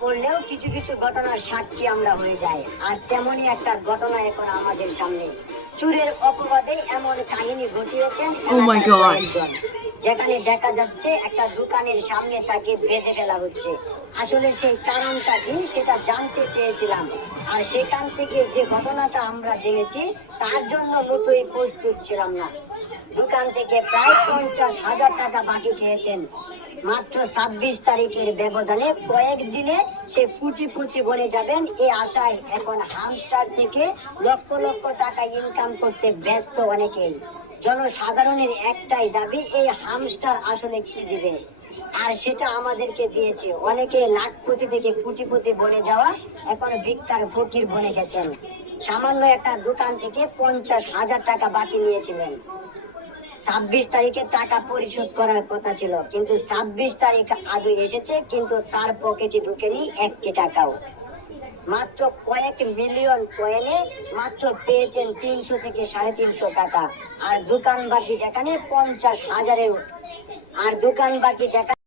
পড়লেও কিছু কিছু ঘটনার সাক্ষী আমরা হয়ে যাই। আর তেমনই একটা ঘটনা এখন আমাদের সামনে। চুরের অপবাদে এমন কাহিনী ঘটিয়েছেন একজন, যেখানে দেখা যাচ্ছে একটা দোকানের সামনে তাকে বেঁধে ফেলা হচ্ছে। আসলে সেই কারণটা কি সেটা জানতে চেয়েছিলাম, আর সেখান থেকে যে ঘটনাটা আমরা জেনেছি তার জন্য মোটেই প্রস্তুত ছিলাম না। দোকান থেকে প্রায় 50,000 টাকা বাকি খেয়েছেন। মাত্র 26 তারিখের ব্যবধানে কয়েকদিনে সে কোটিপতি বনে যাবেন এই আশায় এখন হামস্টার থেকে লক্ষ লক্ষ টাকা ইনকাম করতে ব্যস্ত অনেকেই। জনসাধারণের একটাই দাবি, এই হামস্টার আসলে কি দিবে, আর সেটা আমাদেরকে দিয়েছে। অনেকে লাখপতি থেকে কোটিপতি বনে যাওয়া এখন ভিক্ষার ফকির বনে গেছেন। সামান্য একটা দোকান থেকে 50,000 টাকা বাকি নিয়েছিলেন। 26 তারিখে টাকা পরিশোধ করার কথা ছিল, কিন্তু 26 তারিখ আজও এসেছে, কিন্তু তার পকেটে ঢুকেনি 1টি টাকাও। মাত্র কয়েক মিলিয়ন কয়েনে মাত্র পেয়েছেন 300 থেকে 350 টাকা। আর দোকান বাকি যেখানে 50,000-এর, আর দোকান বাকি যেখানে